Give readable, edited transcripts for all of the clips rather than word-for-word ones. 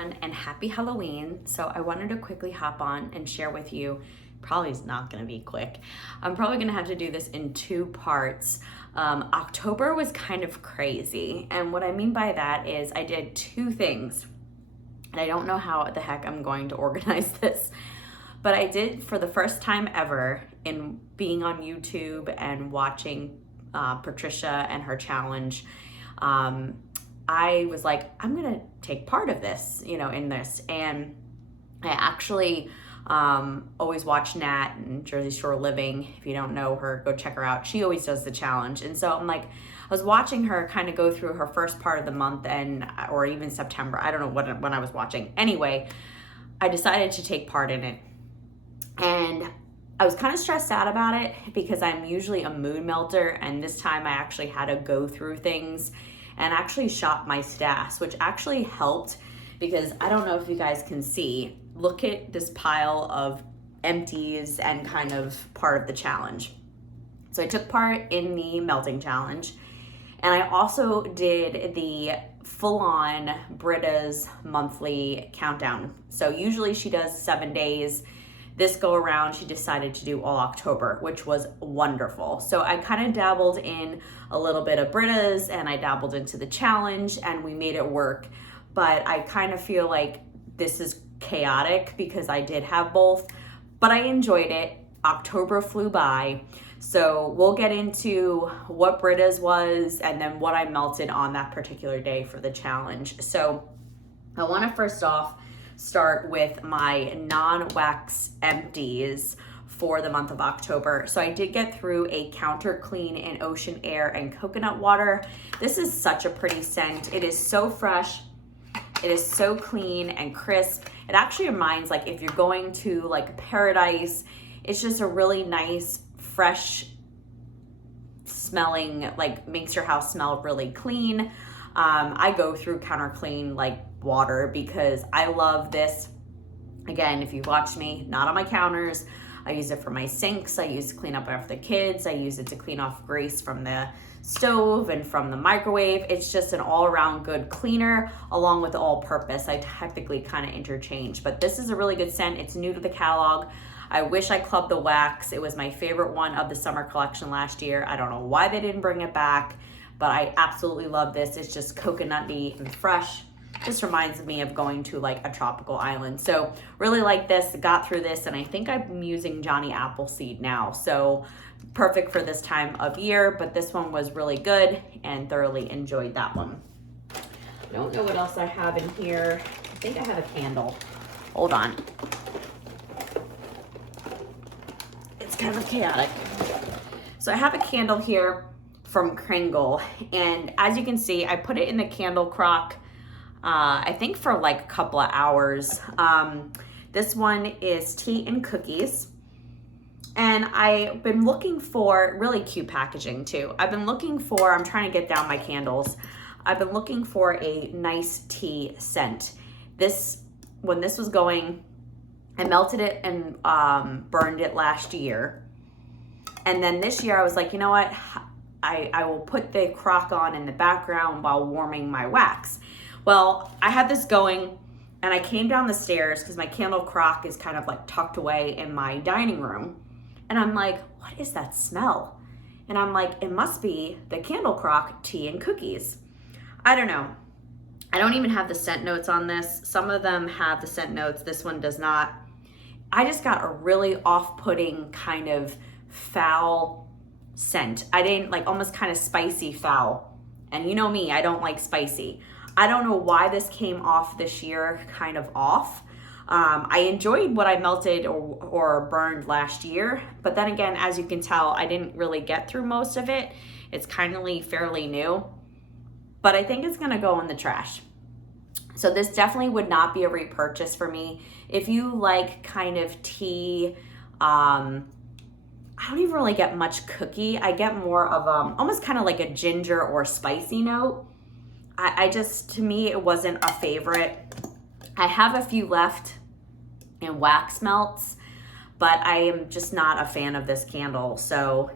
everyone, and happy Halloween. So I wanted to quickly hop on and share with you, probably is not gonna be quick. I'm probably gonna have to do this in two parts. October was kind of crazy. And what I mean by that is I did two things. And I don't know how the heck I'm going to organize this. But I did, for the first time ever, in being on YouTube and watching Patricia and her challenge, I was like, I'm gonna take part of this, in this. And I actually always watch Nat and Jersey Shore Living. If you don't know her, go check her out. She always does the challenge. And so I'm like, I was watching her kind of go through her first part of the month or even September. I don't know when I was watching. Anyway, I decided to take part in it. And I was kind of stressed out about it because I'm usually a mood melter. And this time I actually had to go through things and actually shop my stats, which actually helped because I don't know if you guys can see, look at this pile of empties and kind of part of the challenge. So I took part in the melting challenge, and I also did the full-on Britta's monthly countdown. So usually she does 7 days. This go around, she decided to do all October, which was wonderful. So I kind of dabbled in a little bit of Britta's and I dabbled into the challenge and we made it work. But I kind of feel like this is chaotic because I did have both, but I enjoyed it. October flew by. So we'll get into what Britta's was and then what I melted on that particular day for the challenge. So I want to first off start with my non-wax empties for the month of October. So I did get through a counter clean in ocean air and coconut water. This is such a pretty scent. It is so fresh. It is so clean and crisp. It actually reminds, like, if you're going to like paradise, it's just a really nice, fresh smelling, like makes your house smell really clean. I go through counter clean like water because I love this. Again, if you watch me, not on my counters. I use it for my sinks. I use it to clean up after the kids. I use it to clean off grease from the stove and from the microwave. It's just an all-around good cleaner along with all-purpose. I technically kind of interchange, but this is a really good scent. It's new to the catalog. I wish I clubbed the wax. It was my favorite one of the summer collection last year. I don't know why they didn't bring it back, but I absolutely love this. It's just coconutty and fresh. Just reminds me of going to like a tropical island. So really like this, got through this, and I think I'm using Johnny Appleseed now. So perfect for this time of year, but this one was really good and thoroughly enjoyed that one. I don't know what else I have in here. I think I have a candle. Hold on. It's kind of chaotic. So I have a candle here from Kringle, and as you can see, I put it in the candle crock I think for like a couple of hours. This one is tea and cookies, and I've been looking for really cute packaging too. I'm trying to get down my candles. I've been looking for a nice tea scent. When this was going, I melted it and burned it last year. And then this year I was like, you know what? I will put the crock on in the background while warming my wax. Well, I had this going and I came down the stairs because my candle crock is kind of like tucked away in my dining room. And I'm like, what is that smell? And I'm like, it must be the candle crock tea and cookies. I don't know. I don't even have the scent notes on this. Some of them have the scent notes. This one does not. I just got a really off-putting kind of foul scent. I didn't like, almost kind of spicy foul. And you know me, I don't like spicy. I don't know why this came off this year kind of off. I enjoyed what I melted or burned last year, but then again, as you can tell, I didn't really get through most of it. It's kind of fairly new, but I think it's gonna go in the trash. So this definitely would not be a repurchase for me. If you like kind of tea, I don't even really get much cookie. I get more of almost kind of like a ginger or spicy note. To me, it wasn't a favorite. I have a few left in wax melts, but I am just not a fan of this candle. So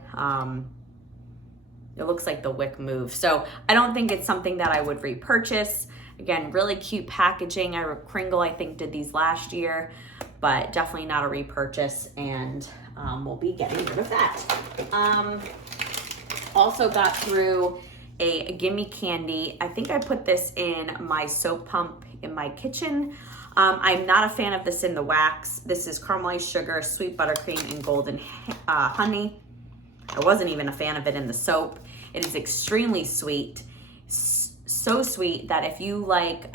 it looks like the wick moved. So I don't think it's something that I would repurchase. Again, really cute packaging. Kringle, I think, did these last year, but definitely not a repurchase, and we'll be getting rid of that. Also got through a Gimme Candy. I think I put this in my soap pump in my kitchen. I'm not a fan of this in the wax. This is caramelized sugar, sweet buttercream, and golden honey. I wasn't even a fan of it in the soap. It is extremely sweet. So sweet that if you like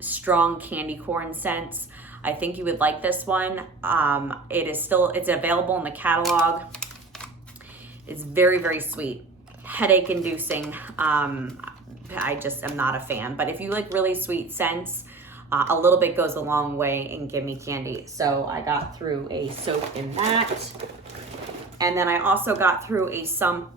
strong candy corn scents, I think you would like this one. It's available in the catalog. It's very, very sweet. Headache inducing. I just am not a fan. But if you like really sweet scents, a little bit goes a long way in Gimme Candy. So I got through a soap in that. And then I also got through a soap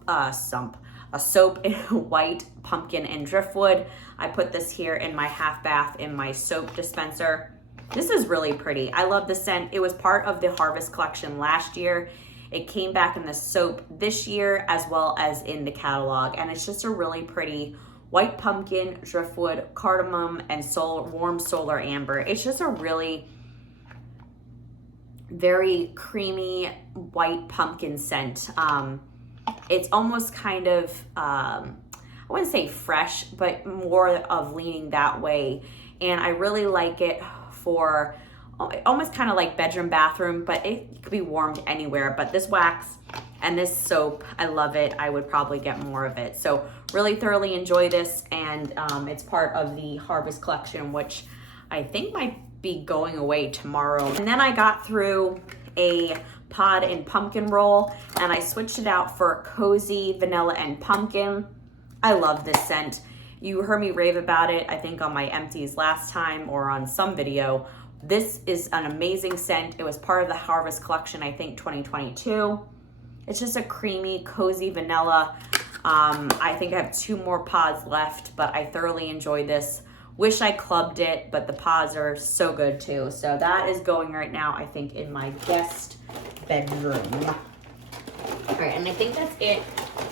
in white pumpkin and driftwood. I put this here in my half bath in my soap dispenser. This is really pretty. I love the scent. It was part of the Harvest collection last year. It came back in the soap this year as well as in the catalog. And it's just a really pretty white pumpkin, driftwood, cardamom, and warm solar amber. It's just a really very creamy white pumpkin scent. It's almost kind of, I wouldn't say fresh, but more of leaning that way. And I really like it for almost kind of like bedroom, bathroom, but it could be warmed anywhere. But this wax and this soap, I love it. I would probably get more of it. So really thoroughly enjoy this. And it's part of the Harvest collection, which I think might be going away tomorrow. And then I got through a pod and pumpkin roll, and I switched it out for cozy vanilla and pumpkin. I love this scent. You heard me rave about it, I think on my Empties last time or on some video. This is an amazing scent. It was part of the Harvest collection, I think 2022. It's just a creamy, cozy vanilla. I think I have 2 more pods left, but I thoroughly enjoyed this. Wish I clubbed it, but the pods are so good too. So that is going right now, I think, in my guest bedroom. All right, and I think that's it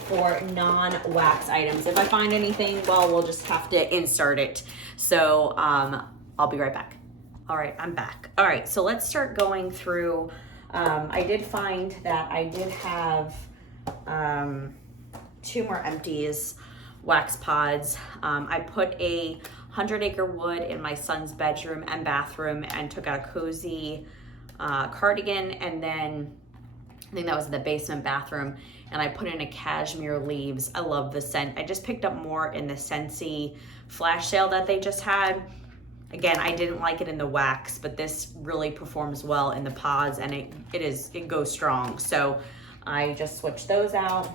for non-wax items. If I find anything, well, we'll just have to insert it. So I'll be right back. All right, I'm back. All right, so let's start going through. I did find that I did have 2 more Empties wax pods. I put a 100 Acre Wood in my son's bedroom and bathroom and took out a cozy cardigan, and then I think that was in the basement bathroom, and I put in a Cashmere Leaves. I love the scent. I just picked up more in the Scentsy flash sale that they just had. Again, I didn't like it in the wax, but this really performs well in the pods, and it goes strong. So I just switched those out.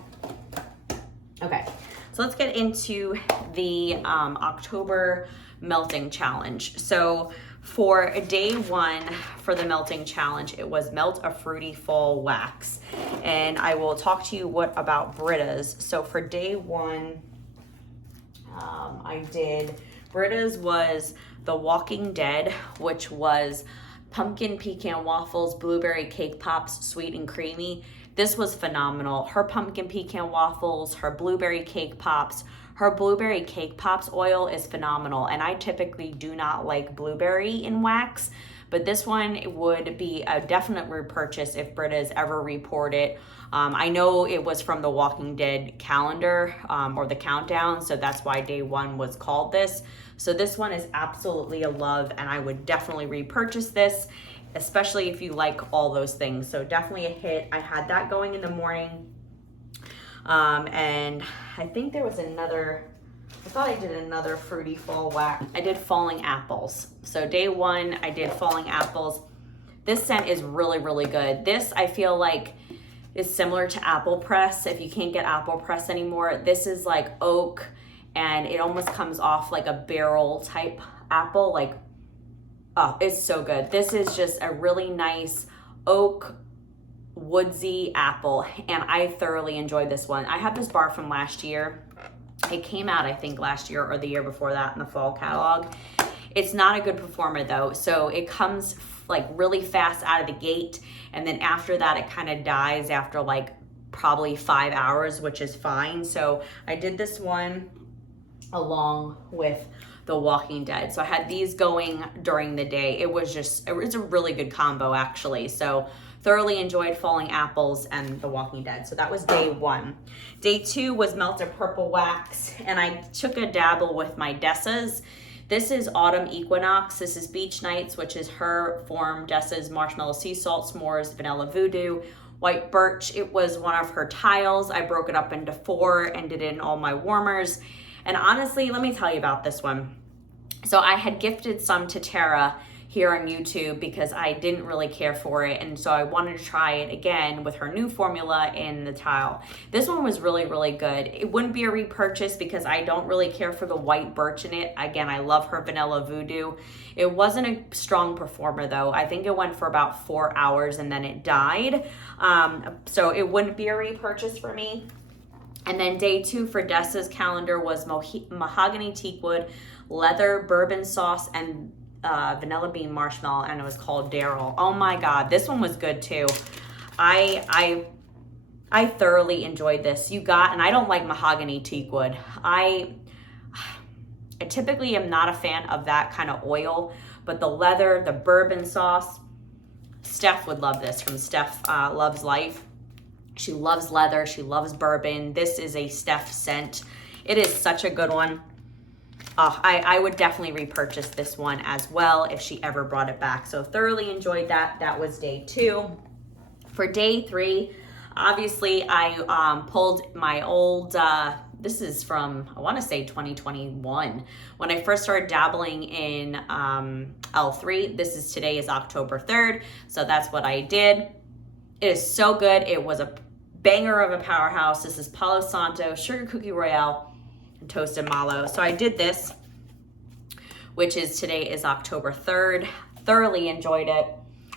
Okay, so let's get into the October melting challenge. So for day 1 for the melting challenge, it was melt a fruity fall wax. And I will talk to you about Britta's. So for day 1, I did, Britta's was The Walking Dead, which was pumpkin pecan waffles, blueberry cake pops, sweet and creamy. This was phenomenal. Her pumpkin pecan waffles, her blueberry cake pops, her blueberry cake pops oil is phenomenal. And I typically do not like blueberry in wax, but this one would be a definite repurchase if Britta's ever report it. I know it was from the Walking Dead calendar or the countdown, so that's why day 1 was called this. So this one is absolutely a love, and I would definitely repurchase this, especially if you like all those things. So definitely a hit. I had that going in the morning. And I think there was another, I thought I did another fruity fall wax. I did falling apples. So day 1, I did falling apples. This scent is really, really good. This, I feel like, is similar to apple press. If you can't get apple press anymore, this is like oak, and it almost comes off like a barrel type apple. Like, oh, it's so good. This is just a really nice oak woodsy apple, and I thoroughly enjoyed this one. I have this bar from last year. It came out, I think, last year or the year before that in the fall catalog. It's not a good performer though, so it comes like really fast out of the gate, and then after that it kind of dies after like probably 5 hours, which is fine. So I did this one along with The Walking Dead. So I had these going during the day. It was a really good combo actually. So thoroughly enjoyed Falling Apples and The Walking Dead. So that was day 1. Day 2 was Melted Purple Wax, and I took a dabble with my Dessa's. This is Autumn Equinox. This is Beach Nights, which is her form. Dessa's Marshmallow Sea Salt, S'mores, Vanilla Voodoo, White Birch. It was one of her tiles. I broke it up into 4 and did it in all my warmers. And honestly, let me tell you about this one. So I had gifted some to Tara here on YouTube because I didn't really care for it, and so I wanted to try it again with her new formula in the tile. This one was really, really good. It wouldn't be a repurchase because I don't really care for the white birch in it. Again, I love her Vanilla Voodoo. It wasn't a strong performer though. I think it went for about 4 hours and then it died. So it wouldn't be a repurchase for me. And then day 2 for Dessa's calendar was Mahogany Teakwood, Leather, Bourbon Sauce, and Vanilla Bean Marshmallow, and it was called Daryl. Oh my God, this one was good too. I thoroughly enjoyed this. And I don't like Mahogany Teakwood. I typically am not a fan of that kind of oil, but the leather, the bourbon sauce, Steph would love this from Steph Loves Life. She loves leather, she loves bourbon. This is a Steph scent. It is such a good one. I would definitely repurchase this one as well if she ever brought it back. So thoroughly enjoyed that. That was day 2. For day 3, obviously I pulled my old, this is from, I want to say 2021. When I first started dabbling in L3, today is October 3rd. So that's what I did. It is so good. It was a banger of a powerhouse. This is Palo Santo, Sugar Cookie Royale, and Toasted Mallow. So I did this, which is today is October 3rd. Thoroughly enjoyed it.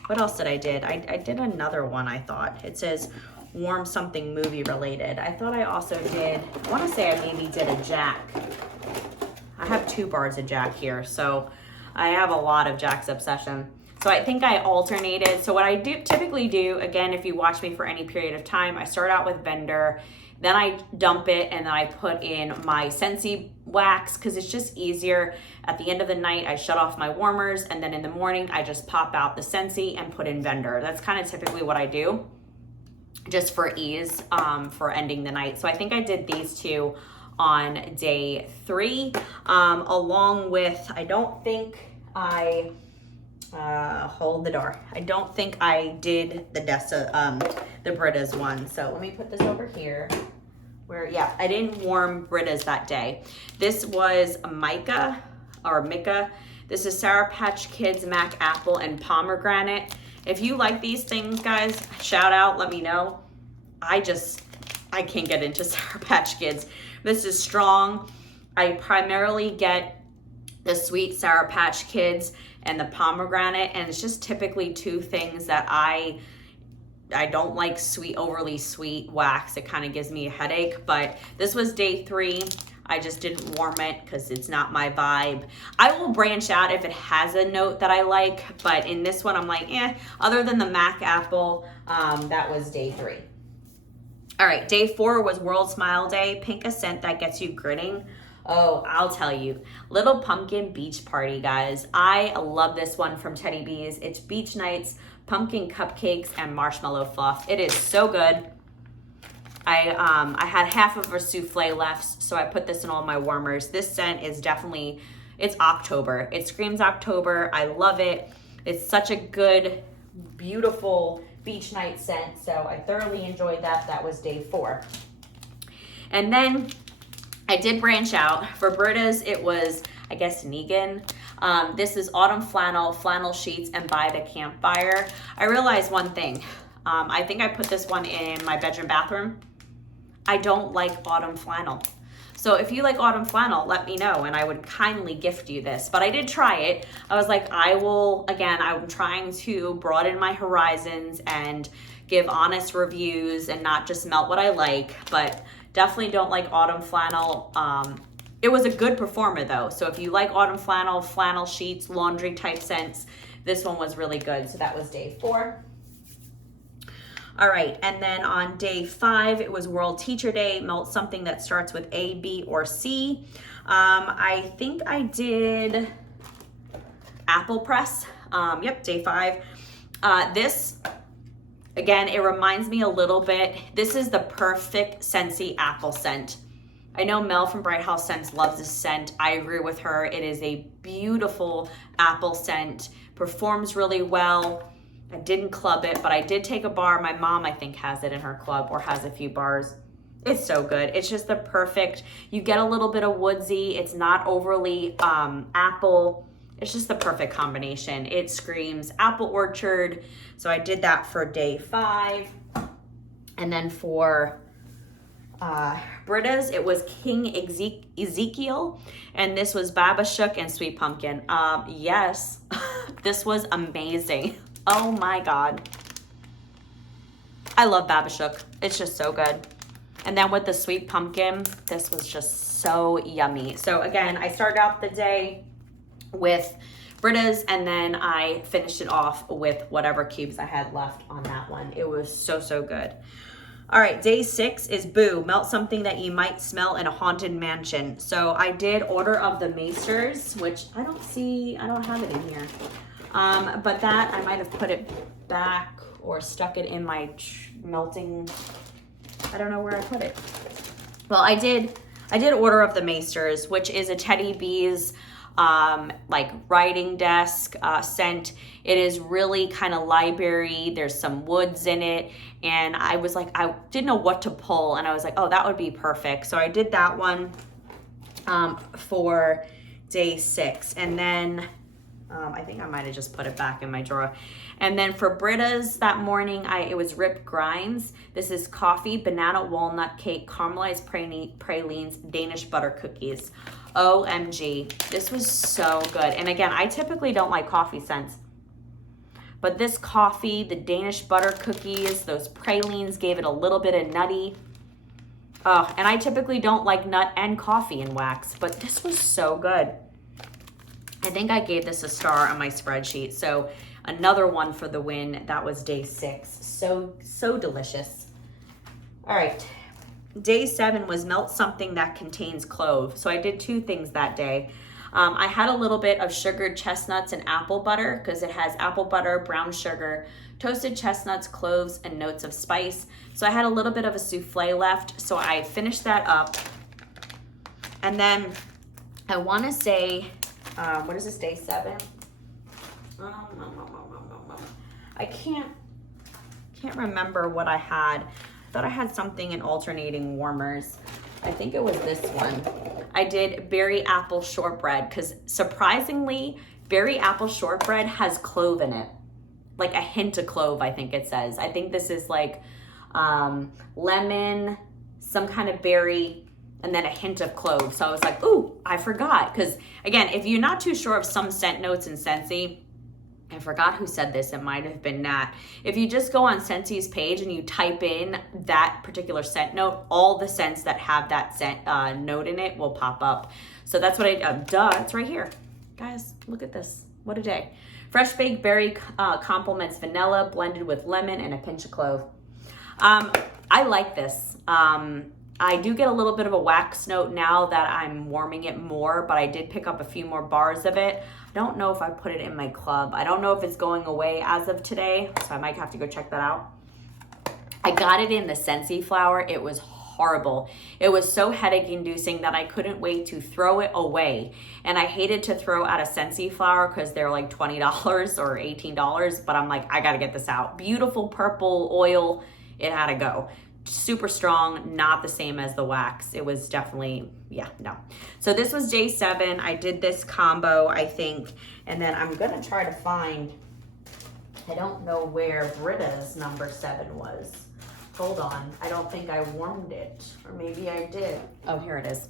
What else did I did? I did another one, I thought. It says warm something movie related. I thought I also did, I want to say I maybe did a Jack. I have 2 bars of Jack here, so I have a lot of Jack's Obsession. So I think I alternated. So what I typically do, again, if you watch me for any period of time, I start out with Vendor, then I dump it, and then I put in my Scentsy wax because it's just easier. At the end of the night, I shut off my warmers, and then in the morning, I just pop out the Scentsy and put in Vendor. That's kind of typically what I do, just for ease for ending the night. So I think I did these 2 on day 3, along with, I don't think I... hold the door. I don't think I did the the Britta's one. So let me put this over here. Yeah, I didn't warm Britta's that day. This was Mika. This is Sour Patch Kids, Mac Apple, and Pomegranate. If you like these things, guys, shout out, let me know. I can't get into Sour Patch Kids. This is strong. I primarily get the sweet Sour Patch Kids and the pomegranate, and it's just typically 2 things that I don't like overly sweet wax. It kind of gives me a headache, but this was day 3. I just didn't warm it because it's not my vibe. I will branch out if it has a note that I like, but in this one I'm like, other than the Mac Apple, that was day 3. All right, day 4 was World Smile Day. Pink a scent that gets you grinning. Oh, I'll tell you. Little Pumpkin Beach Party, guys. I love this one from Teddy Bees. It's Beach Nights, Pumpkin Cupcakes, and Marshmallow Fluff. It is so good. I had half of a souffle left, so I put this in all my warmers. This scent is definitely, it's October. It screams October. I love it. It's such a good, beautiful beach night scent, so I thoroughly enjoyed that. That was day 4. And then I did branch out. For Britta's, it was, I guess, Negan. This is Autumn Flannel Sheets, and By the Campfire. I realized one thing. I think I put this one in my bedroom bathroom. I don't like autumn flannel. So if you like autumn flannel, let me know, and I would kindly gift you this. But I did try it. I was like, I'm trying to broaden my horizons and give honest reviews and not just melt what I like, but definitely don't like autumn flannel. It was a good performer though. So if you like autumn flannel sheets, laundry type scents, this one was really good. So that was day 4. All right, and then on day 5, it was World Teacher Day. Melt something that starts with A, B, or C. I think I did apple press. Yep, day 5. This, again, it reminds me a little bit. This is the perfect Scentsy apple scent. I know Mel from Bright House Scents loves this scent. I agree with her. It is a beautiful apple scent, performs really well. I didn't club it, but I did take a bar. My mom, I think, has it in her club or has a few bars. It's so good. It's just the perfect, you get a little bit of woodsy. It's not overly apple. It's just the perfect combination. It screams apple orchard. So I did that for day 5. And then for Britta's, it was King Ezekiel, and this was Baba Shook and Sweet Pumpkin. Yes, this was amazing. Oh my God. I love Baba Shook. It's just so good. And then with the Sweet Pumpkin, this was just so yummy. So again, I started out the day with Britta's, and then I finished it off with whatever cubes I had left on that one. It was so, so good. All right, day 6 is Boo, melt something that you might smell in a haunted mansion. So I did Order of the Maesters, which I don't have it in here. But that, I might have put it back or stuck it in my melting, I don't know where I put it. Well, I did Order of the Maesters, which is a Teddy Bees like writing desk scent. It is really kind of library. There's some woods in it. And I was like, I didn't know what to pull. And I was like, oh, that would be perfect. So I did that one for day 6. And then I think I might have just put it back in my drawer. And then for Britta's that morning, it was Rip Grinds. This is coffee, banana walnut cake, caramelized pralines, Danish butter cookies. OMG, this was so good. And again, I typically don't like coffee scents, but this coffee, the Danish butter cookies, those pralines gave it a little bit of nutty. Oh, and I typically don't like nut and coffee in wax, but this was so good. I think I gave this a star on my spreadsheet. So another one for the win. That was day 6. So delicious. All right. Day 7 was melt something that contains clove. So I did 2 things that day. I had a little bit of sugared chestnuts and apple butter because it has apple butter, brown sugar, toasted chestnuts, cloves, and notes of spice. So I had a little bit of a souffle left. So I finished that up. And then I want to say, what is this, day 7? I can't remember what I had. I thought I had something in alternating warmers. I think it was this one. I did berry apple shortbread because surprisingly, berry apple shortbread has clove in it. Like a hint of clove, I think it says. I think this is like lemon, some kind of berry, and then a hint of clove. So I was like, ooh, I forgot. Because again, if you're not too sure of some scent notes in Scentsy, I forgot who said this, it might have been Nat. If you just go on Scentsy's page and you type in that particular scent note, all the scents that have that scent note in it will pop up. So that's what it's right here. Guys, look at this, what a day. Fresh baked berry complements vanilla blended with lemon and a pinch of clove. I like this. I do get a little bit of a wax note now that I'm warming it more, but I did pick up a few more bars of it. I don't know if I put it in my club. I don't know if it's going away as of today, so I might have to go check that out. I got it in the Scentsy flower. It was horrible. It was so headache inducing that I couldn't wait to throw it away. And I hated to throw out a Scentsy flower because they're like $20 or $18, but I'm like, I gotta get this out. Beautiful purple oil, it had to go. Super strong, not the same as the wax. It was definitely, yeah, no. So this was day 7. I did this combo, I think, and then I'm gonna try to find, I don't know where Britta's number 7 was. Hold on, I don't think I warmed it, or maybe I did. Oh, here it is.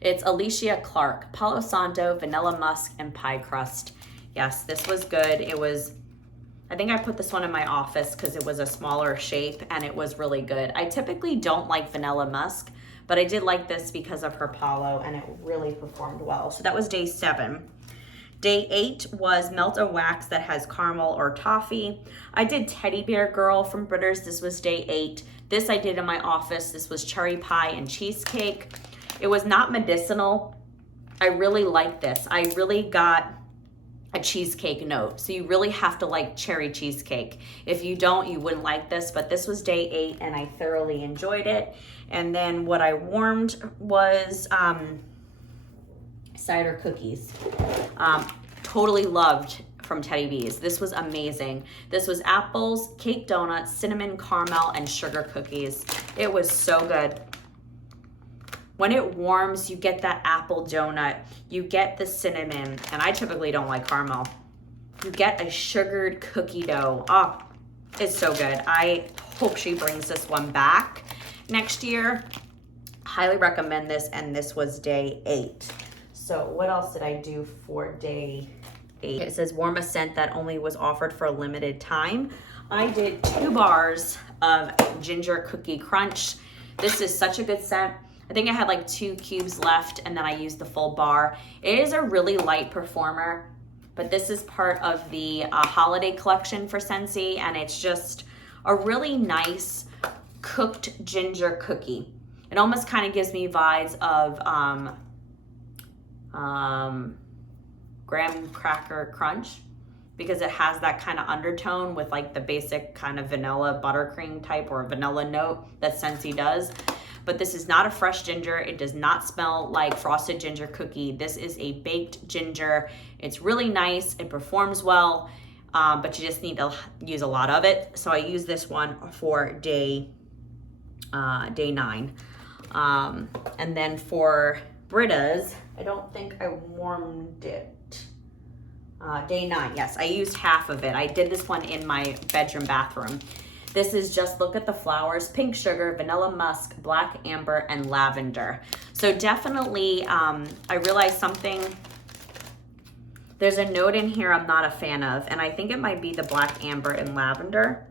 It's Alicia Clark, Palo Santo, Vanilla Musk, and Pie Crust. Yes, this was good. It was, I think I put this one in my office because it was a smaller shape and it was really good. I typically don't like Vanilla Musk, but I did like this because of her Palo and it really performed well. So that was day 7. Day 8 was melt a wax that has caramel or toffee. I did Teddy Bear Girl from Britta's. This was day 8. This I did in my office. This was cherry pie and cheesecake. It was not medicinal. I really like this. I really got a cheesecake note. So you really have to like cherry cheesecake. If you don't, you wouldn't like this, but this was day 8 and I thoroughly enjoyed it. And then what I warmed was cider cookies. Totally loved from Teddy B's. This was amazing. This was apples, cake donuts, cinnamon, caramel, and sugar cookies. It was so good. When it warms, you get that apple donut, you get the cinnamon, and I typically don't like caramel. You get a sugared cookie dough. Oh, it's so good. I hope she brings this one back next year. Highly recommend this, and this was day 8. So what else did I do for day 8? It says warm a scent that only was offered for a limited time. I did 2 bars of ginger cookie crunch. This is such a good scent. I think I had like 2 cubes left and then I used the full bar. It is a really light performer, but this is part of the holiday collection for Scentsy, and it's just a really nice cooked ginger cookie. It almost kind of gives me vibes of graham cracker crunch, because it has that kind of undertone with like the basic kind of vanilla buttercream type or vanilla note that Scentsy does. But this is not a fresh ginger. It does not smell like frosted ginger cookie. This is a baked ginger. It's really nice. It performs well, but you just need to use a lot of it. So I use this one for day 9. And then for Britta's, I don't think I warmed it. Day 9, yes, I used half of it. I did this one in my bedroom bathroom. This is just look at the flowers, pink sugar, vanilla musk, black amber, and lavender. So definitely, I realized something. There's a note in here I'm not a fan of, and I think it might be the black amber and lavender.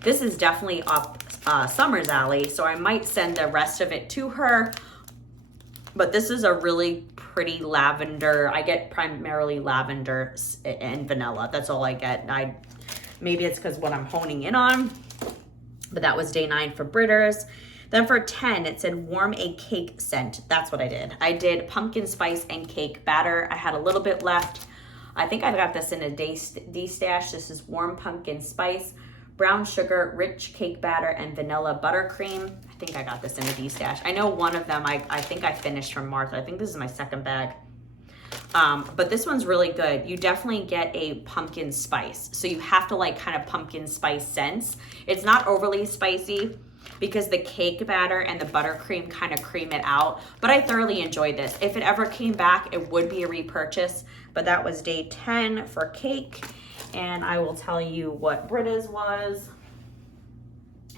This is definitely up Summer's alley, so I might send the rest of it to her. But this is a really pretty lavender. I get primarily lavender and vanilla. That's all I get. Maybe it's because what I'm honing in on, but that was day 9 for Britta's. Then for 10, it said warm a cake scent. That's what I did. I did pumpkin spice and cake batter. I had a little bit left. I think I got this in a D-stash. This is warm pumpkin spice, brown sugar, rich cake batter, and vanilla buttercream. I think I got this in a D-stash. I know one of them I think I finished from Martha. I think this is my second bag. But this one's really good. You definitely get a pumpkin spice. So you have to like kind of pumpkin spice scents. It's not overly spicy because the cake batter and the buttercream kind of cream it out. But I thoroughly enjoyed this. If it ever came back, it would be a repurchase. But that was day 10 for cake. And I will tell you what Britta's was,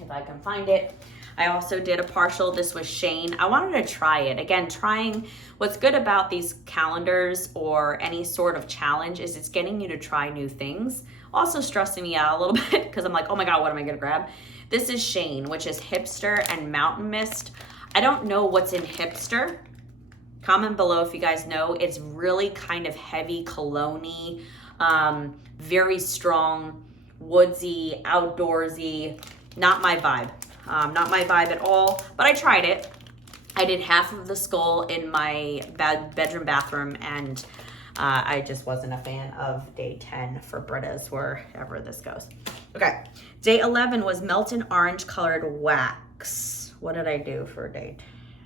if I can find it. I also did a partial. This was Shane. I wanted to try it. Again, trying, what's good about these calendars or any sort of challenge is it's getting you to try new things. Also stressing me out a little bit because I'm like, oh my God, what am I gonna grab? This is Shane, which is Hipster and Mountain Mist. I don't know what's in Hipster. Comment below if you guys know. It's really kind of heavy cologne-y, very strong, woodsy, outdoorsy. Not my vibe. Not my vibe at all, but I tried it. I did half of the skull in my bedroom bathroom, and I just wasn't a fan of day 10 for Britta's, wherever this goes. Okay, day 11 was melted orange colored wax. What did I do for day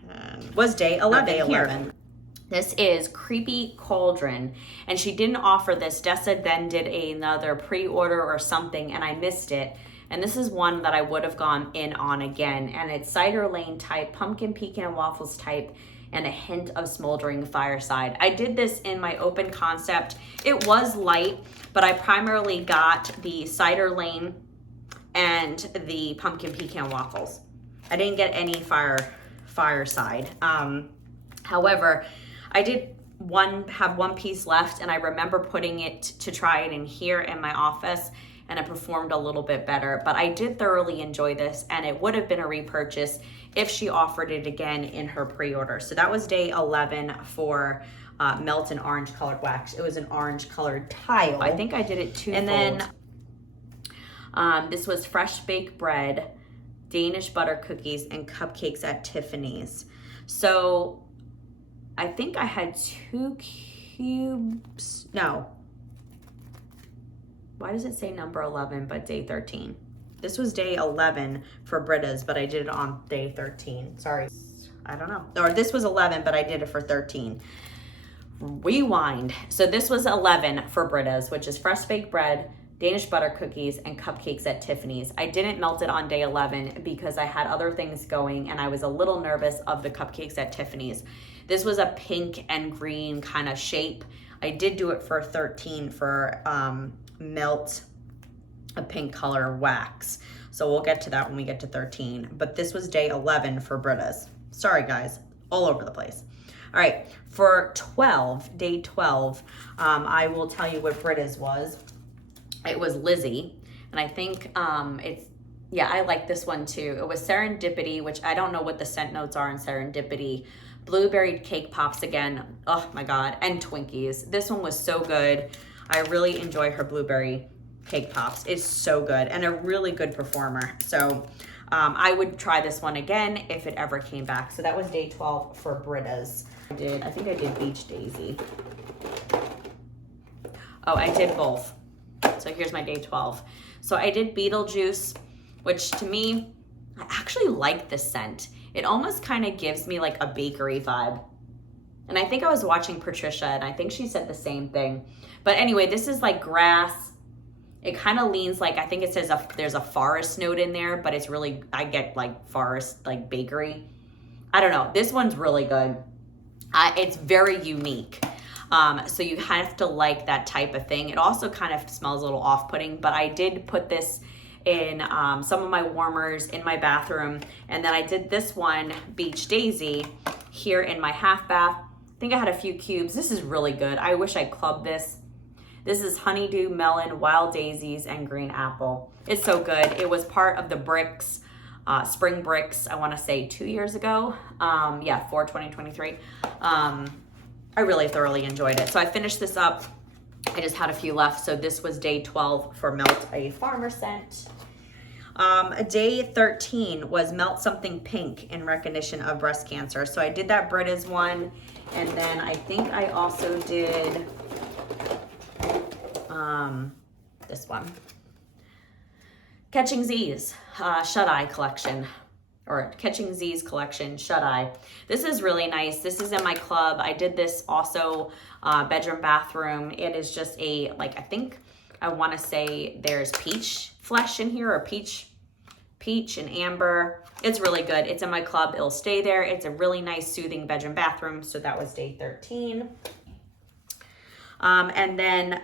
10? Was day 11 day 11. Here. This is Creepy Cauldron, and she didn't offer this. Dessa then did another pre-order or something, and I missed it. And this is one that I would have gone in on again. And it's cider lane type, pumpkin pecan waffles type, and a hint of smoldering fireside. I did this in my open concept. It was light, but I primarily got the cider lane and the pumpkin pecan waffles. I didn't get any fireside. However, I did have one piece left, and I remember putting it to try it in here in my office. and it performed a little bit better. But I did thoroughly enjoy this, and it would have been a repurchase if she offered it again in her pre-order. So that was day 11 for Melt and orange colored wax. It was an orange colored tile. I think I did it twofold. And then this was fresh baked bread, Danish butter cookies, and cupcakes at Tiffany's. So I think I had 2 cubes. No. Why does it say number 11 but day 13? This was day 11 for Britta's, but I did it on day 13. Sorry. I don't know. Or this was 11, but I did it for 13. Rewind. So this was 11 for Britta's, which is fresh baked bread, Danish butter cookies, and cupcakes at Tiffany's. I didn't melt it on day 11 because I had other things going and I was a little nervous of the cupcakes at Tiffany's. This was a pink and green kind of shape. I did do it for 13 for melt a pink color wax. So we'll get to that when we get to 13. But this was day 11 for Britta's. Sorry guys, all over the place. All right, for 12, day 12, I will tell you what Britta's was. It was Lizzie, and I think yeah, I like this one too. It was Serendipity, which I don't know what the scent notes are in Serendipity. Blueberry cake pops again, oh my God, and Twinkies. This one was so good. I really enjoy her blueberry cake pops. It's so good and a really good performer. So I would try this one again if it ever came back. So that was day 12 for Britta's. I think I did Beach Daisy. Oh, I did both. So here's my day 12. So I did Beetlejuice, which to me, I actually like this scent. It almost kind of gives me like a bakery vibe. And I think I was watching Patricia and I think she said the same thing. But anyway, this is like grass. It kind of leans like, I think it says there's a forest note in there, but it's really, I get like forest, like bakery. I don't know. This one's really good. It's very unique. So you have to like that type of thing. It also kind of smells a little off-putting, but I did put this in some of my warmers in my bathroom. And then I did this one, Beach Daisy, here in my half bath. I think I had a few cubes. This is really good. I wish I clubbed this. This is honeydew, melon, wild daisies, and green apple. It's so good. It was part of the bricks, spring bricks, I want to say 2 years ago. Yeah, for 2023. I really thoroughly enjoyed it. So I finished this up. I just had a few left. So this was day 12 for Melt a Farmer Scent. Day 13 was Melt Something Pink in recognition of breast cancer. So I did that Britta's one. And then I think I also did this one. Catching Z's Shut Eye collection. Or Catching Z's collection, Shut Eye. This is really nice. This is in my club. I did this also bedroom, bathroom. It is just a, like, I think I want to say there's peach flesh in here, or peach and amber. It's really good. It's in my club. It'll stay there. It's a really nice, soothing bedroom, bathroom. So that was day 13. And then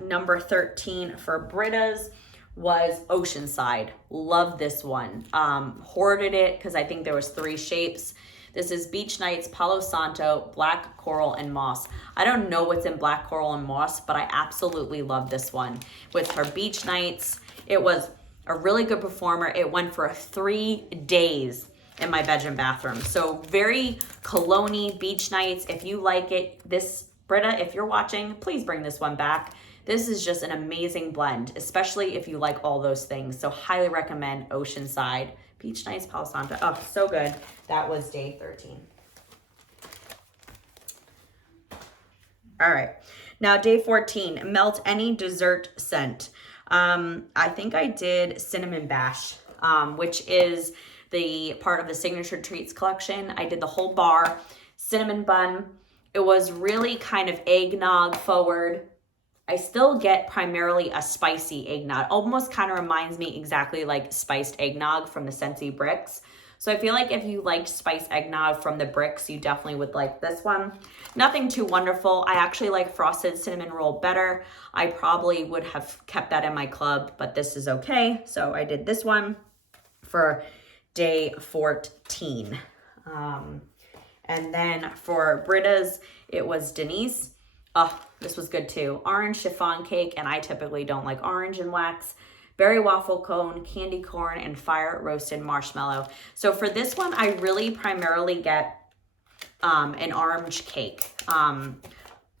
number 13 for Britta's was Oceanside. Love this one. Hoarded it because I think there was 3 shapes. This is Beach Nights, Palo Santo, Black Coral, and Moss. I don't know what's in Black Coral and Moss, but I absolutely love this one. With her Beach Nights, it was a really good performer. It went for 3 days in my bedroom, bathroom. So very cologne-y Beach Nights. If you like it, this, Britta, if you're watching, please bring this one back. This is just an amazing blend, especially if you like all those things. So highly recommend Oceanside. Beach Nights, Palo Santo. Oh, so good. That was day 13. All right. Now day 14, Melt Any Dessert Scent. I think I did Cinnamon Bash, which is the part of the Signature Treats collection. I did the whole bar, cinnamon bun. It was really kind of eggnog forward. I still get primarily a spicy eggnog. Almost kind of reminds me exactly like spiced eggnog from the Scentsy Bricks. So I feel like if you liked spiced eggnog from the Bricks, you definitely would like this one. Nothing too wonderful. I actually like Frosted Cinnamon Roll better. I probably would have kept that in my club, but this is okay. So I did this one for day 14. And then for Britta's, it was Denise. Oh, this was good too. Orange chiffon cake, and I typically don't like orange and wax. Berry waffle cone, candy corn, and fire roasted marshmallow. So for this one, I really primarily get an orange cake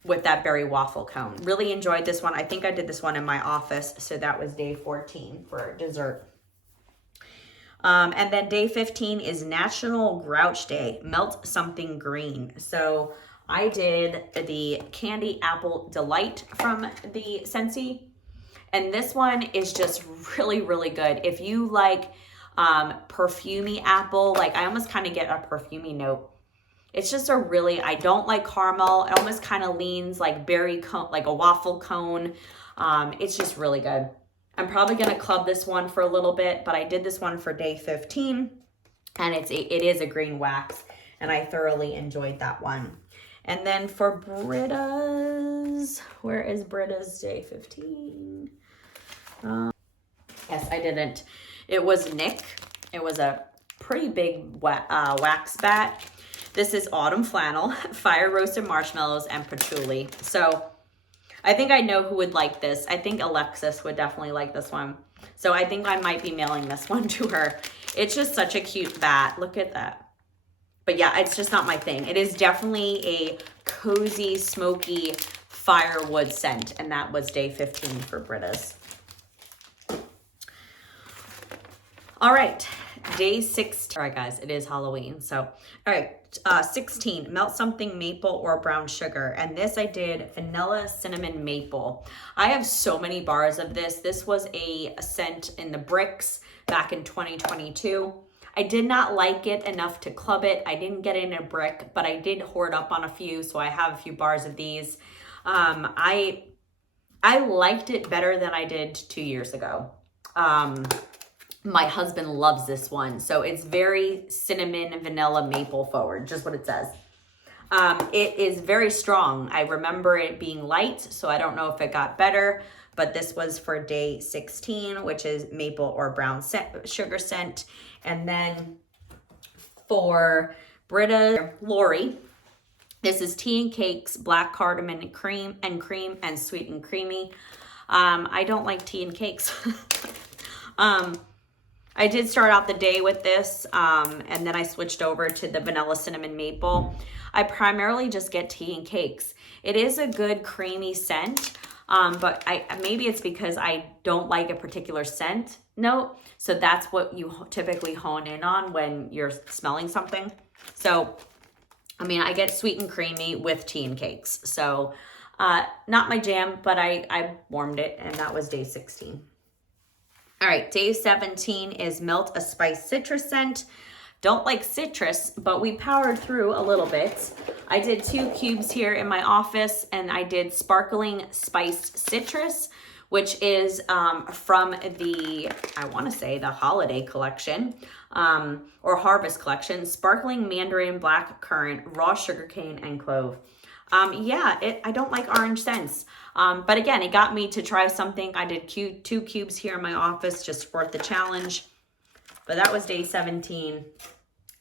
with that berry waffle cone. Really enjoyed this one. I think I did this one in my office, so that was day 14 for dessert. And then day 15 is National Grouch Day, melt something green. So I did the Candy Apple Delight from the Scentsy. And this one is just really, really good. If you like perfumey apple, like I almost kind of get a perfumey note. It's just a really, I don't like caramel. It almost kind of leans like berry cone, like a waffle cone. It's just really good. I'm probably going to club this one for a little bit, but I did this one for day 15, and it is a green wax, and I thoroughly enjoyed that one. And then for Britta's, where is Britta's day 15? Yes, I didn't. It was Nick. It was a pretty big wax bat. This is autumn flannel, fire roasted marshmallows, and patchouli. So I think I know who would like this. I think Alexis would definitely like this one. So I think I might be mailing this one to her. It's just such a cute bat. Look at that. But yeah, it's just not my thing. It is definitely a cozy, smoky firewood scent. And that was day 15 for Britta's. All right, day 16. All right, guys, it is Halloween. So, all right, 16, melt something maple or brown sugar. And this I did vanilla cinnamon maple. I have so many bars of this. This was a scent in the bricks back in 2022. I did not like it enough to club it. I didn't get it in a brick, but I did hoard up on a few, so I have a few bars of these. I liked it better than I did 2 years ago. My husband loves this one. So it's very cinnamon, vanilla, maple forward, just what it says. It is very strong. I remember it being light, so I don't know if it got better, but this was for day 16, which is maple or brown sugar scent. And then for Britta, Lori, this is tea and cakes, black cardamom and cream, and sweet and creamy. I don't like tea and cakes. I did start out the day with this, and then I switched over to the vanilla cinnamon maple. I primarily just get tea and cakes. It is a good creamy scent, but maybe it's because I don't like a particular scent note. So that's what you typically hone in on when you're smelling something. So, I mean, I get sweet and creamy with tea and cakes. So, not my jam, but I warmed it, and that was day 16. All right, day 17 is melt a spice citrus scent. Don't like citrus, but we powered through a little bit. I did 2 cubes here in my office, and I did sparkling spiced citrus, which is from the, I want to say the holiday collection or harvest collection, sparkling mandarin, black currant, raw sugarcane, and clove. I don't like orange scents. But again, it got me to try something. I did 2 cubes here in my office just for the challenge. But that was day 17.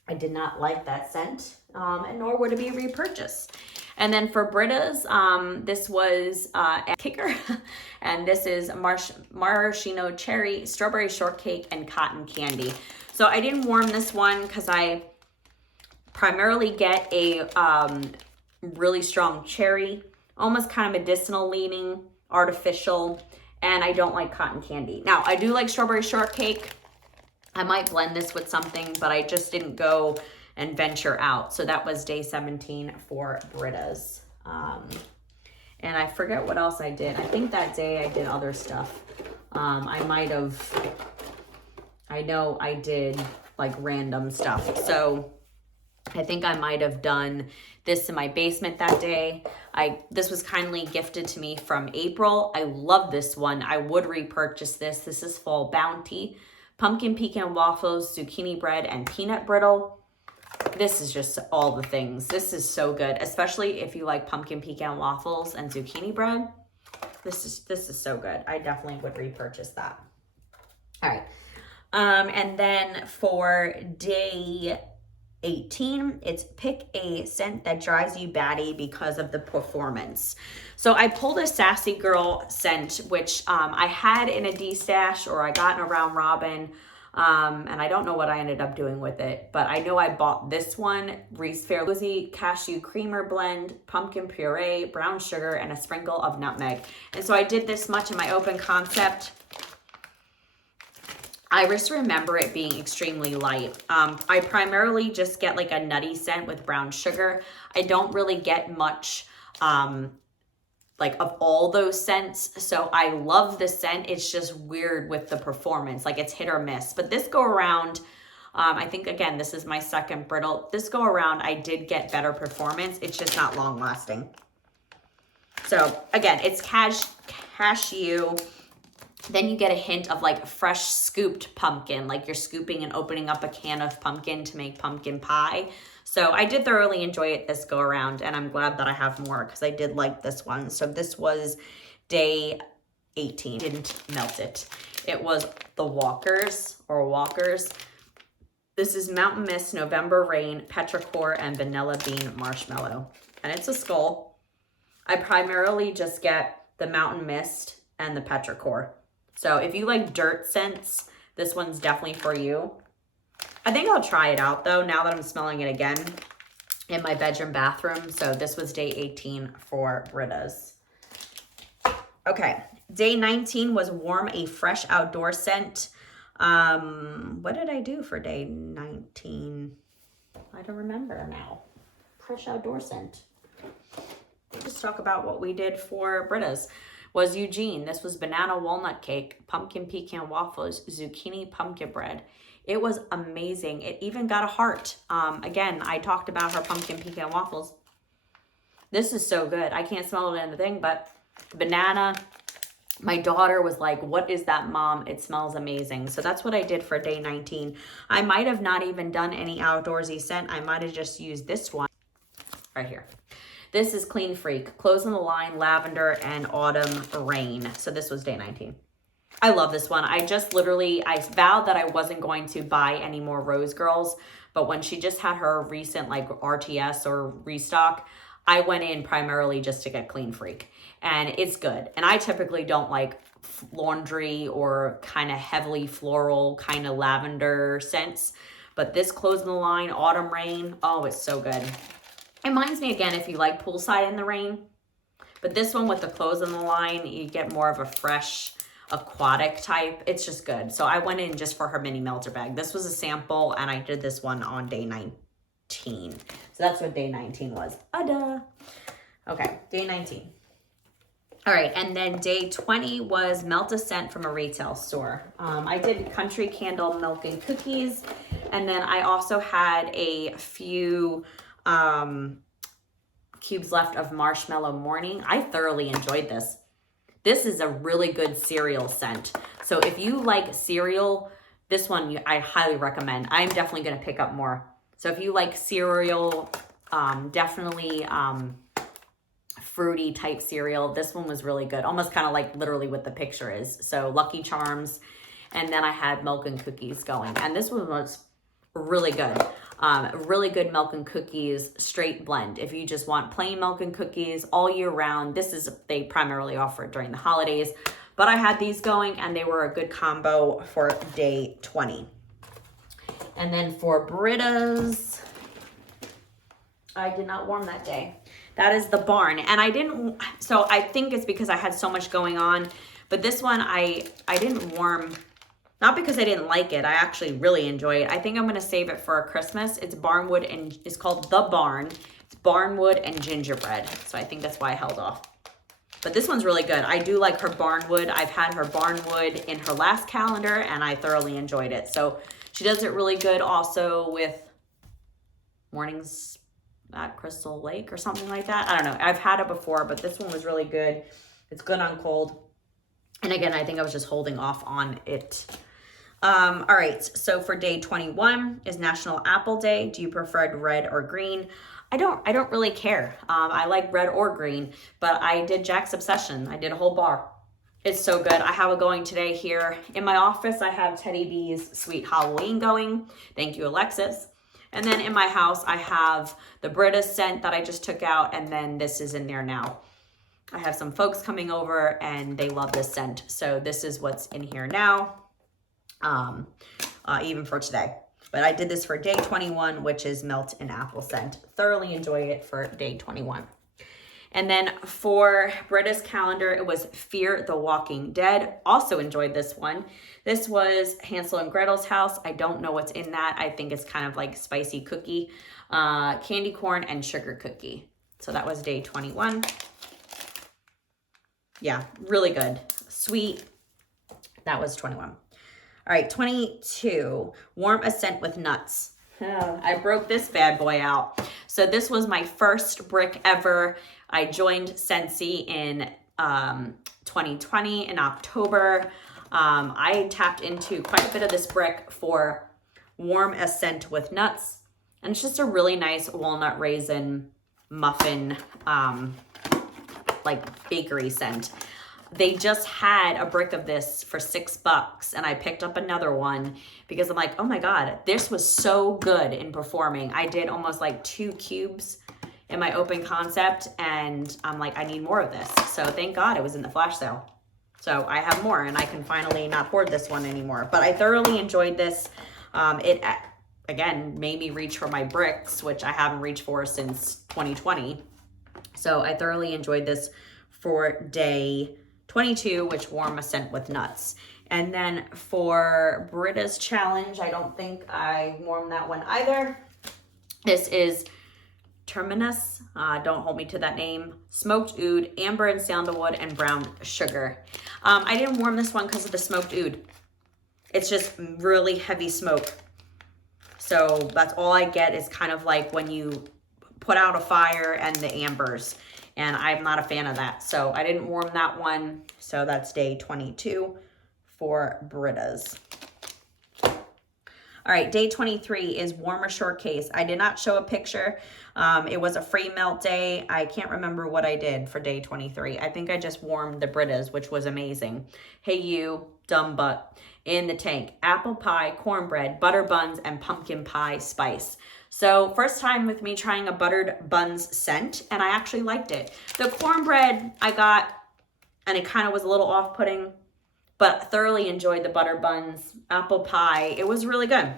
I did not like that scent, and nor would it be repurchased. And then for Britta's, this was a kicker. And this is maraschino cherry, strawberry shortcake, and cotton candy. So I didn't warm this one because I primarily get a really strong cherry, almost kind of medicinal leaning, artificial, and I don't like cotton candy. Now, I do like strawberry shortcake. I might blend this with something, but I just didn't go and venture out. So that was day 17 for Britta's. And I forget what else I did. I think that day I did other stuff. I know I did like random stuff. So I think I might have done this in my basement that day. This was kindly gifted to me from April. I love this one. I would repurchase this. This is Fall Bounty. Pumpkin pecan waffles, zucchini bread, and peanut brittle. This is just all the things. This is so good, especially if you like pumpkin pecan waffles and zucchini bread. This is so good. I definitely would repurchase that. All right. And then for day 18. It's pick a scent that drives you batty because of the performance. So I pulled a Sassy Girl scent, which I had in a D-stash, or I got in a round robin. And I don't know what I ended up doing with it, but I know I bought this one, Reese Fair Cozy Cashew Creamer Blend, pumpkin puree, brown sugar, and a sprinkle of nutmeg. And so I did this much in my open concept. I just remember it being extremely light. I primarily just get like a nutty scent with brown sugar. I don't really get much like of all those scents. So I love the scent. It's just weird with the performance. Like it's hit or miss. But this go around, I think again, this is my second brittle. This go around, I did get better performance. It's just not long lasting. So again, it's cashew. Then you get a hint of like fresh scooped pumpkin, like you're scooping and opening up a can of pumpkin to make pumpkin pie. So I did thoroughly enjoy it this go around, and I'm glad that I have more because I did like this one. So this was day 18. Didn't melt it. It was the Walkers. This is Mountain Mist, November Rain, Petrichor, and Vanilla Bean Marshmallow. And it's a skull. I primarily just get the Mountain Mist and the Petrichor. So if you like dirt scents, this one's definitely for you. I think I'll try it out though, now that I'm smelling it again in my bedroom bathroom. So this was day 18 for Britta's. Okay, day 19 was Warm, a fresh outdoor scent. What did I do for day 19? I don't remember now. Fresh outdoor scent. Let's talk about what we did for Britta's. Was Eugene. This was banana walnut cake, pumpkin pecan waffles, zucchini pumpkin bread. It was amazing. It even got a heart. Again, I talked about her pumpkin pecan waffles. This is so good. I can't smell it in the thing, but banana. My daughter was like, what is that, Mom? It smells amazing. So that's what I did for day 19. I might have not even done any outdoorsy scent. I might have just used this one right here. This is Clean Freak, Clothes on the Line, Lavender, and Autumn Rain. So this was day 19. I love this one. I vowed that I wasn't going to buy any more Rose Girls, but when she just had her recent like RTS or restock, I went in primarily just to get Clean Freak, and it's good. And I typically don't like laundry or kind of heavily floral, kind of lavender scents, but this Clothes on the Line, Autumn Rain, oh, it's so good. It reminds me again if you like poolside in the rain, but this one with the Clothes on the Line, you get more of a fresh aquatic type. It's just good. So I went in just for her mini melter bag. This was a sample, and I did this one on day 19. So that's what day 19 was. Okay, day 19. All right, and then day 20 was Melt a Scent from a retail store. I did Country Candle Milk and Cookies, and then I also had a few cubes left of Marshmallow Morning. I thoroughly enjoyed this. This is a really good cereal scent. So if you like cereal, this one I highly recommend. I'm definitely going to pick up more. So if you like cereal, definitely fruity type cereal, this one was really good. Almost kind of like literally what the picture is. So Lucky Charms. And then I had Milk and Cookies going. And this one was really good. Really good Milk and Cookies straight blend. If you just want plain Milk and Cookies all year round, they primarily offer it during the holidays, but I had these going and they were a good combo for day 20. And then for Britta's, I did not warm that day. That is the Barn. And so I think it's because I had so much going on, but this one I didn't warm. Not because I didn't like it. I actually really enjoy it. I think I'm going to save it for Christmas. It's Barnwood, and it's called The Barn. It's Barnwood and gingerbread. So I think that's why I held off. But this one's really good. I do like her Barnwood. I've had her Barnwood in her last calendar, and I thoroughly enjoyed it. So she does it really good also with Mornings at Crystal Lake or something like that. I don't know. I've had it before, but this one was really good. It's good on cold. And again, I think I was just holding off on it. All right, so for day 21 is National Apple Day. Do you prefer red or green? I don't really care. I like red or green, but I did Jack's Obsession. I did a whole bar. It's so good. I have it going today here in my office. I have Teddy B's Sweet Halloween going. Thank you, Alexis. And then in my house, I have the Britta scent that I just took out, and then this is in there now. I have some folks coming over and they love this scent. So this is what's in here now, even for today. But I did this for day 21, which is melt and apple scent. Thoroughly enjoy it for day 21. And then for Britta's calendar, it was Fear the Walking Dead. Also enjoyed this one. This was Hansel and Gretel's house. I don't know what's in that. I think it's kind of like spicy cookie, candy corn, and sugar cookie. So that was day 21. Yeah, really good. Sweet. That was 21. All right, 22. Warm Ascent with Nuts. Oh, I broke this bad boy out. So this was my first brick ever. I joined Scentsy in 2020 in October. I tapped into quite a bit of this brick for Warm Ascent with Nuts. And it's just a really nice walnut raisin muffin, like bakery scent. They just had a brick of this for $6 and I picked up another one because I'm like, oh my God, this was so good in performing. I did almost like 2 cubes in my open concept and I'm like, I need more of this. So thank God it was in the flash sale. So I have more and I can finally not hoard this one anymore. But I thoroughly enjoyed this. It, again, made me reach for my bricks, which I haven't reached for since 2020. So I thoroughly enjoyed this for day 22, which Warm Ascent with Nuts. And then for Britta's challenge, I don't think I warmed that one either. This is Terminus, don't hold me to that name, smoked oud, amber and sandalwood, and brown sugar. I didn't warm this one because of the smoked oud. It's just really heavy smoke. So that's all I get is kind of like when you put out a fire and the ambers. And I'm not a fan of that. So I didn't warm that one. So that's day 22 for Britta's. All right, day 23 is Warmer Short Case. I did not show a picture. It was a free melt day. I can't remember what I did for day 23. I think I just warmed the Britta's, which was amazing. Hey You, Dumb Butt, In the Tank, apple pie, cornbread, butter buns, and pumpkin pie spice. So first time with me trying a buttered buns scent, and I actually liked it. The cornbread I got, and it kind of was a little off-putting, but thoroughly enjoyed the butter buns, apple pie. It was really good.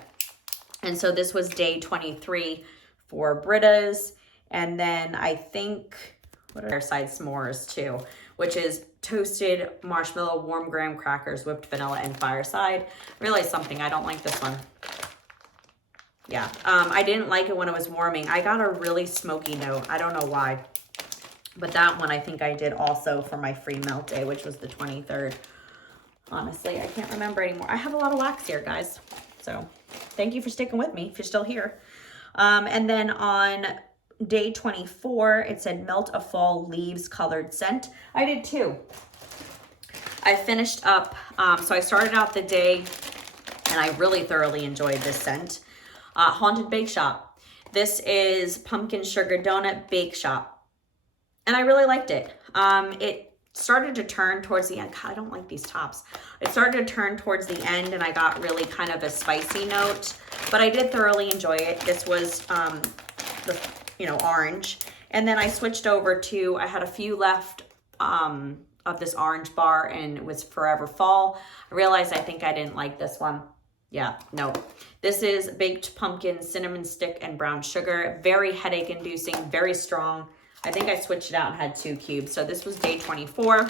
And so this was day 23 for Britta's. And then I think, what are Fireside S'mores too, which is toasted marshmallow, warm graham crackers, whipped vanilla, and Fireside. I realized something, I don't like this one. Yeah, I didn't like it when it was warming. I got a really smoky note. I don't know why. But that one I think I did also for my free melt day, which was the 23rd. Honestly, I can't remember anymore. I have a lot of wax here, guys. So thank you for sticking with me if you're still here. And then on day 24, it said Melt a Fall Leaves Colored Scent. I did 2. I finished up, so I started out the day and I really thoroughly enjoyed this scent. Haunted Bake Shop. This is Pumpkin Sugar Donut Bake Shop. And I really liked it. It started to turn towards the end. God, I don't like these tops. It started to turn towards the end and I got really kind of a spicy note, but I did thoroughly enjoy it. This was the, orange. And then I switched over to, I had a few left of this orange bar and it was Forever Fall. I realized I think I didn't like this one. Yeah, no. This is baked pumpkin, cinnamon stick, and brown sugar. Very headache inducing, very strong. I think I switched it out and had 2 cubes. So this was day 24.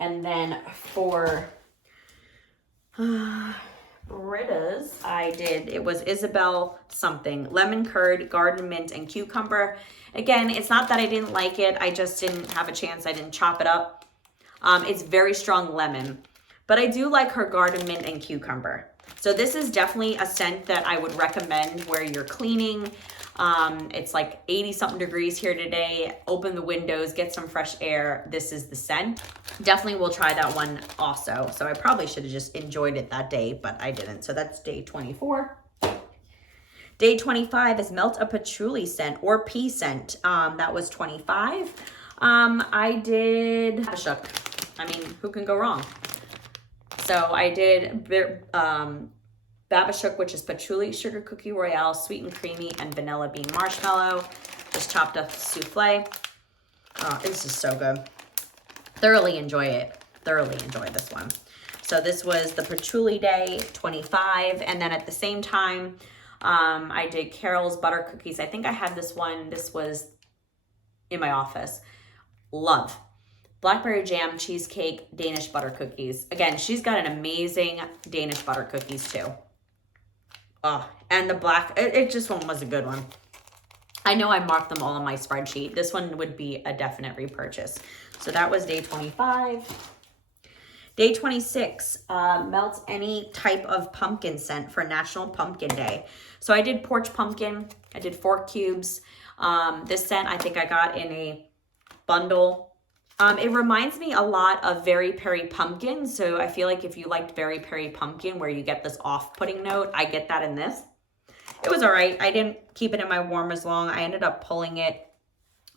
And then for Britta's, it was Isabel something. Lemon curd, garden mint, and cucumber. Again, it's not that I didn't like it. I just didn't have a chance. I didn't chop it up. It's very strong lemon. But I do like her garden mint and cucumber. So this is definitely a scent that I would recommend where you're cleaning. It's like 80 something degrees here today. Open the windows, get some fresh air. This is the scent. Definitely will try that one also. So I probably should have just enjoyed it that day, but I didn't. So that's day 24. Day 25 is Melt a Patchouli scent or pea scent. That was 25. I did shook. I mean, who can go wrong? So I did Babashook, which is patchouli, sugar cookie royale, sweet and creamy, and vanilla bean marshmallow. Just chopped up souffle. Oh, this is so good. Thoroughly enjoy it. Thoroughly enjoy this one. So this was the patchouli day, 25. And then at the same time, I did Carol's butter cookies. I think I had this one. This was in my office. Love. Blackberry jam, cheesecake, Danish butter cookies. Again, she's got an amazing Danish butter cookies too. Oh, and the black, it just one was a good one. I know I marked them all on my spreadsheet. This one would be a definite repurchase. So that was day 25. Day 26, melt any type of pumpkin scent for National Pumpkin Day. So I did porch pumpkin. I did 4 cubes. This scent I think I got in a bundle. It reminds me a lot of Very Peri Pumpkin. So I feel like if you liked Very Peri Pumpkin, where you get this off-putting note, I get that in this. It was all right. I didn't keep it in my warmers long. I ended up pulling it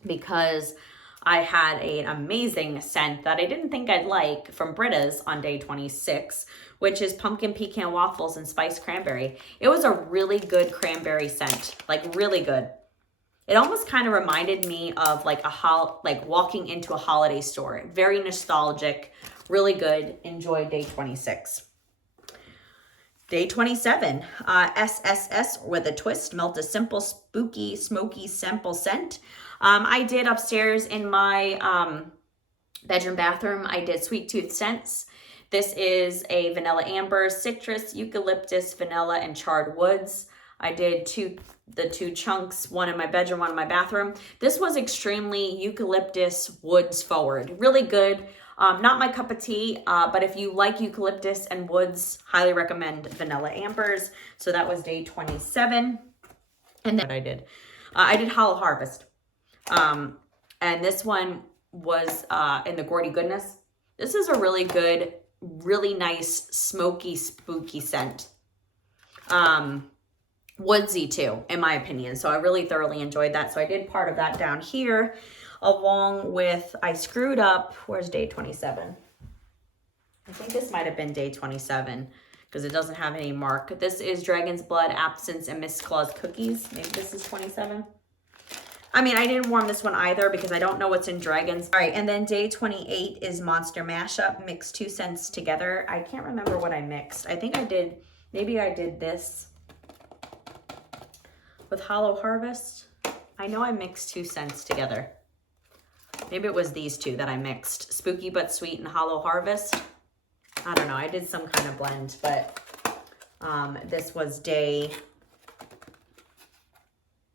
because I had an amazing scent that I didn't think I'd like from Britta's on day 26, which is pumpkin pecan waffles and spiced cranberry. It was a really good cranberry scent, like really good. It almost kind of reminded me of like walking into a holiday store. Very nostalgic, really good. Enjoy day 26. Day 27, SSS with a twist, melt a simple, spooky, smoky, simple scent. I did upstairs in my bedroom bathroom, I did Sweet Tooth Scents. This is a vanilla amber, citrus, eucalyptus, vanilla, and charred woods. I did the two chunks, one in my bedroom, one in my bathroom. This was extremely eucalyptus woods forward. Really good. Not my cup of tea, but if you like eucalyptus and woods, highly recommend vanilla ambers. So that was day 27. And then I did Hollow Harvest. And this one was in the Gordy Goodness. This is a really good, really nice, smoky, spooky scent. Woodsy too, in my opinion. So I really thoroughly enjoyed that. So I did part of that down here, along with, I screwed up, where's day 27? I think this might have been day 27 because it doesn't have any mark. This is Dragon's Blood, Absinthe, and Miss Claus cookies. Maybe this is 27. I mean, I didn't warm this one either because I don't know what's in Dragons. All right, and then day 28 is Monster Mashup. Mix 2 scents together. I can't remember what I mixed. I think I did, maybe I did this with Hollow Harvest. I know I mixed 2 scents together. Maybe it was these 2 that I mixed. Spooky But Sweet and Hollow Harvest. I don't know. I did some kind of blend, but this was day...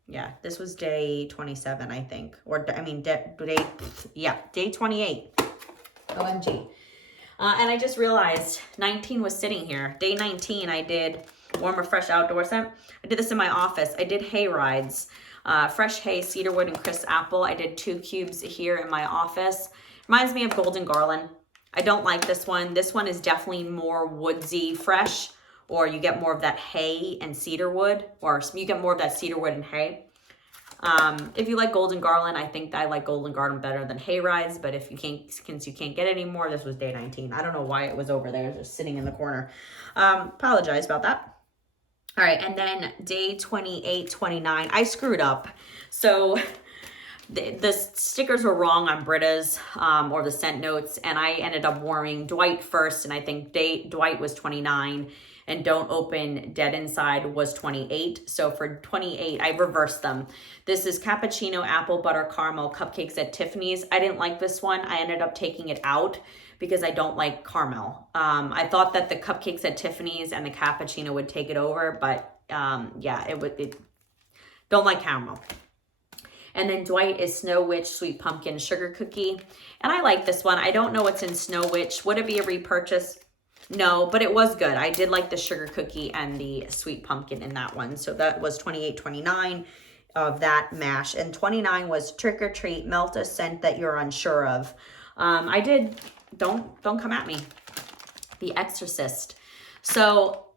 Yeah, this was day 27, I think. Or, I mean, day 28. OMG. And I just realized 19 was sitting here. Day 19, I did Warmer Fresh Outdoor Scent. I did this in my office. I did hay rides. Fresh hay, cedarwood, and crisp apple. I did 2 cubes here in my office. Reminds me of Golden Garland. I don't like this one. This one is definitely more woodsy fresh, or you get more of that hay and cedarwood, or you get more of that cedarwood and hay. If you like Golden Garland, I think I like Golden Garland better than hay rides, but if you can't, since you can't get any more, this was day 19. I don't know why it was over there, just sitting in the corner. Apologize about that. All right, and then day 28, 29, I screwed up. So the stickers were wrong on Britta's, or the scent notes, and I ended up warming Dwight first, and I think Dwight was 29, and Don't Open Dead Inside was 28. So for 28, I reversed them. This is Cappuccino Apple Butter Caramel Cupcakes at Tiffany's. I didn't like this one. I ended up taking it out because I don't like caramel. I thought that the Cupcakes at Tiffany's and the Cappuccino would take it over, but yeah, it don't like caramel. And then Dwight is Snow Witch Sweet Pumpkin Sugar Cookie. And I like this one. I don't know what's in Snow Witch. Would it be a repurchase? No, but it was good. I did like the sugar cookie and the sweet pumpkin in that one. So that was 28, 29 of that mash. And 29 was Trick or Treat, Melt a Scent That You're Unsure Of. I did, don't come at me, The Exorcist. So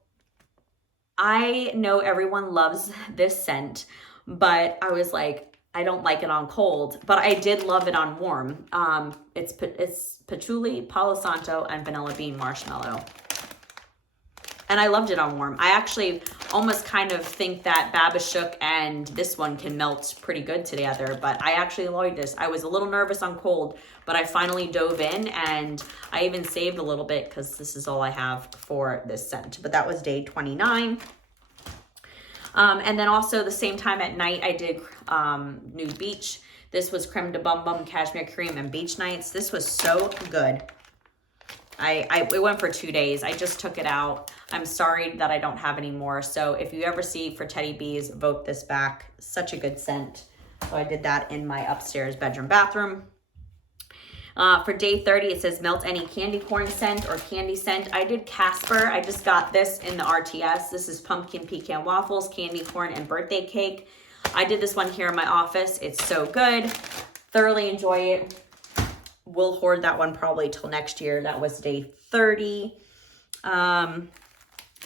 I know everyone loves this scent, but I was like, I don't like it on cold, but I did love it on warm. It's patchouli, Palo Santo, and vanilla bean marshmallow. And I loved it on warm. I actually almost kind of think that Babashook and this one can melt pretty good together, but I actually enjoyed this. I was a little nervous on cold, but I finally dove in, and I even saved a little bit because this is all I have for this scent. But that was day 29. And then also the same time at night, I did Nude Beach. This was Creme de Bum Bum, Cashmere Cream, and Beach Nights. This was so good. It went for 2 days. I just took it out. I'm sorry that I don't have any more. So if you ever see for Teddy Bees, vote this back. Such a good scent. So I did that in my upstairs bedroom bathroom. For day 30, it says melt any candy corn scent or candy scent. I did Casper. I just got this in the RTS. This is pumpkin pecan waffles, candy corn, and birthday cake. I did this one here in my office. It's so good. Thoroughly enjoy it. We'll hoard that one probably till next year. That was day 30.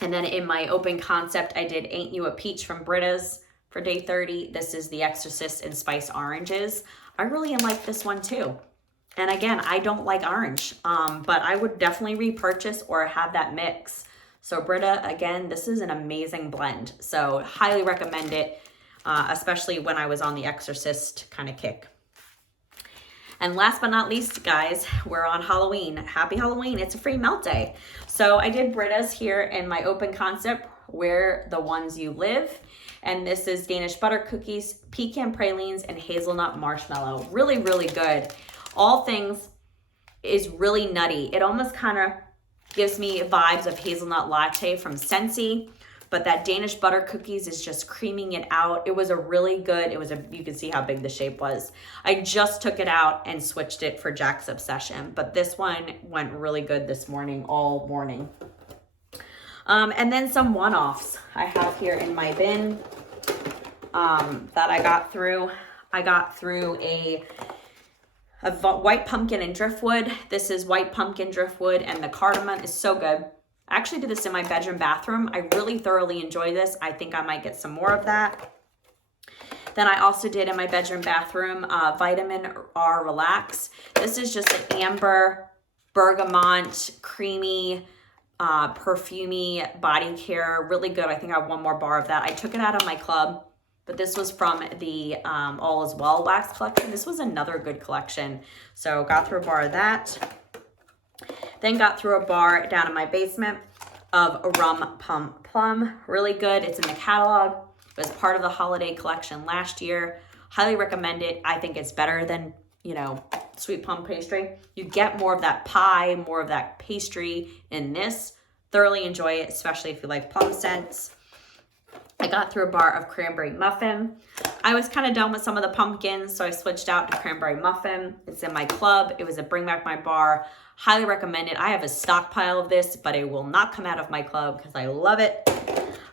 And then in my open concept, I did Ain't You a Peach from Britta's for day 30. This is the Exorcist and Spice Oranges. I really like this one too. And again, I don't like orange, but I would definitely repurchase or have that mix. So Britta, again, this is an amazing blend. So highly recommend it, especially when I was on the Exorcist kind of kick. And last but not least, guys, we're on Halloween. Happy Halloween. It's a free melt day. So I did Britta's here in my open concept, Where the Ones You Live. And this is Danish butter cookies, pecan pralines, and hazelnut marshmallow. Really, really good. All things is really nutty. It almost kind of gives me vibes of hazelnut latte from Scentsy. But that Danish butter cookies is just creaming it out. It was a really good, you can see how big the shape was. I just took it out and switched it for Jack's Obsession, but this one went really good this morning, all morning. And then some one-offs I have here in my bin that I got through. I got through a white pumpkin and driftwood. This is white pumpkin driftwood, and the cardamom is so good. I actually did this in my bedroom bathroom. I really thoroughly enjoy this. I think I might get some more of that. Then I also did in my bedroom bathroom Vitamin R Relax. This is just an amber, bergamot, creamy, perfumey body care. Really good. I think I have one more bar of that. I took it out of my club, but this was from the All Is Well wax collection. This was another good collection. So got through a bar of that. Then got through a bar down in my basement of Rum Pum Plum. Really good. It's in the catalog. It was part of the holiday collection last year. Highly recommend it. I think it's better than, sweet plum pastry. You get more of that pie, more of that pastry in this. Thoroughly enjoy it, especially if you like plum scents. I got through a bar of cranberry muffin. I was kind of done with some of the pumpkins, so I switched out to cranberry muffin. It's in my club. It was a Bring Back My Bar. Highly recommend it. I have a stockpile of this, but it will not come out of my club because I love it.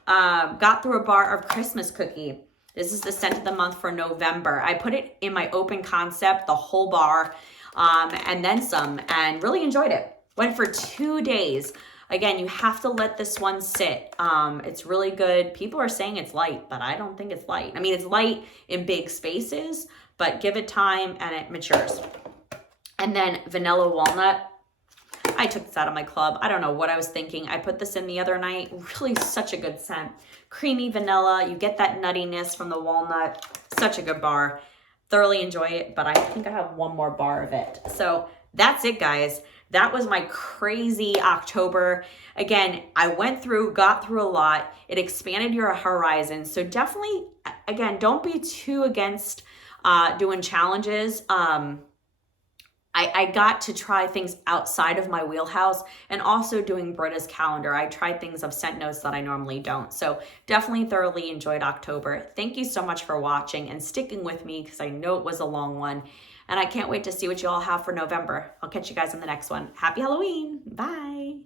Got through a bar of Christmas cookie. This is the scent of the month for November. I put it in my open concept, the whole bar, and then some, and really enjoyed it. Went for 2 days. Again, you have to let this one sit. It's really good. People are saying it's light, but I don't think it's light. I mean, it's light in big spaces, but give it time and it matures. And then vanilla walnut. I took this out of my club. I don't know what I was thinking. I put this in the other night. Really such a good scent. Creamy vanilla. You get that nuttiness from the walnut. Such a good bar. Thoroughly enjoy it, but I think I have one more bar of it. So that's it, guys. That was my crazy October. Again, I got through a lot. It expanded your horizon. So definitely, again, don't be too against doing challenges. I got to try things outside of my wheelhouse, and also doing Britta's calendar. I tried things of scent notes that I normally don't. So definitely thoroughly enjoyed October. Thank you so much for watching and sticking with me, because I know it was a long one. And I can't wait to see what you all have for November. I'll catch you guys in the next one. Happy Halloween. Bye.